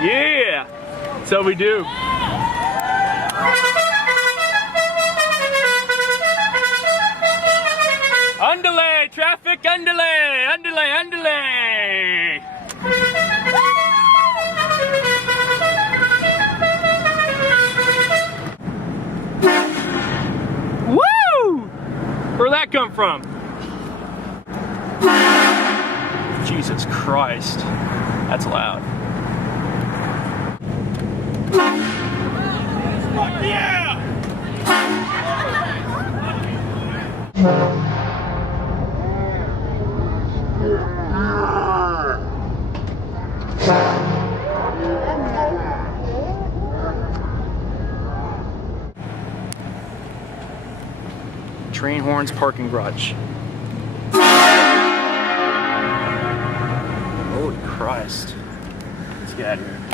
Yeah, so we do. Underlay, traffic, underlay, underlay, underlay. Woo! Where'd that come from? Jesus Christ, that's loud. Yeah! Train horns parking garage. Holy Christ. Let's get out of here.